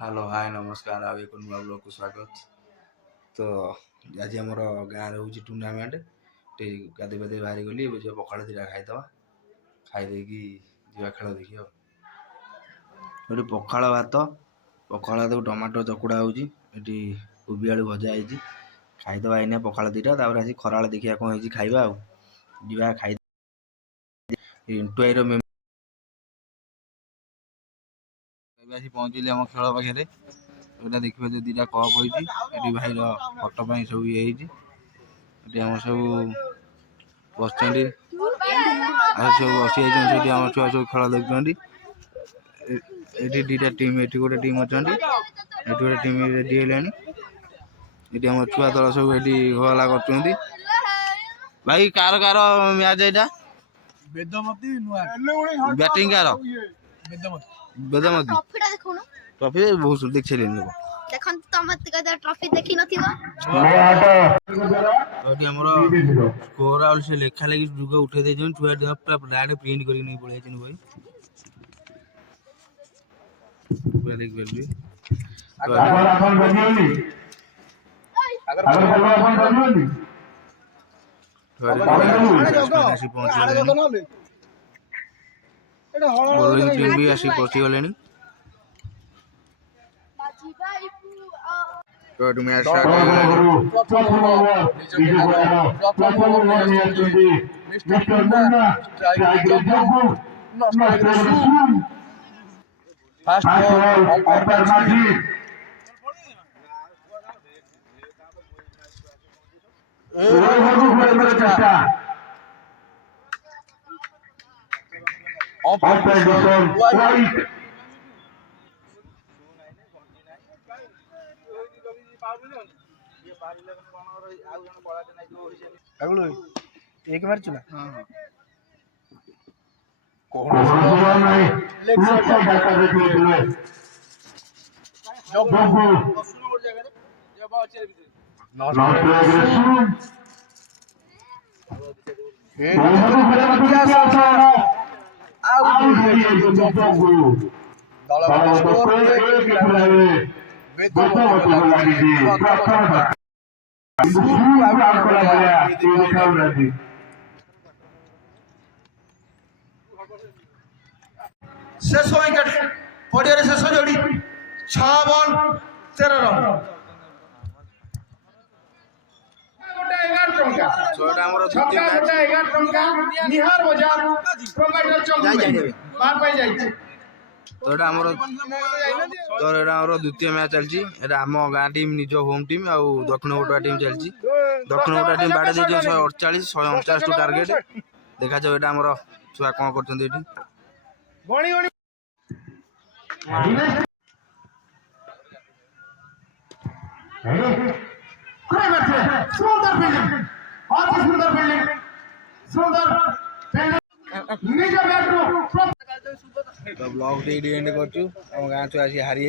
Hello hi नमस्कार आ एक नुआ ब्लॉग को स्वागत। तो आज आम गाँव हूँ टूर्णामेंट टे गाधे पाधे बाहरी गली जो पखाड़ दिटा खाईदे खाईदे जा खेल देखी ये पखाड़ भात को टमाटो चकुड़ा होगी कोबी आलू भजा होती खाईदे आईना पखाड़ दिटा आसी खरा देखिए कौन हो खाଇବା जा खाई इंटुआईर आसी पहुँचली आम खेल पाखे एटा देखिए जो दीटा कप होती भाईर फटो सब ये आम सब बस सब बसी आम छुआ सब खेल देखुं ये दीटा टीम ये गोटे टीम अच्छा ये गोटे टीम रेडी है आम छुआ दल सब ये होला कर भाई कार कार मैच यहाँ बैटिंग कार बेदमती ट्रॉफी बहुत देख सारे लोग ट्रॉफी देखी नथिबा स्कोर आउट से लेखा लगी जुग उठे दे छुआ पूरा डायरेक्ट प्रिंट करके नहीं पड़े भाई पूरा देख पारे बोलिंग टीम भी आसी पहुंची गले मैच एक मार चुना शेष विकेट पड़िया शेष जोड़ी 6 बॉल 13 रन तो द्वितीय मैच चलती आम गाँ टीम निज होम टीम आ दक्षिण पटुआ टीम चलती दक्षिण पटुआ टीम बाड़े 148 149 टू टार्गेट देखा जाओ ये आम छुआ कौन कर तो ब्लॉग एंड कर गाँ छुआ आसी हारी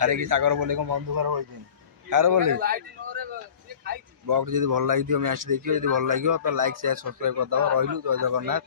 हारिकी सागर बोले बंधु घर होती कार बोले ब्लॉग जी भल लगी मैच देखिए भल लगे तो लाइक शेयर सब्सक्राइब करदे रही जय जगन्नाथ।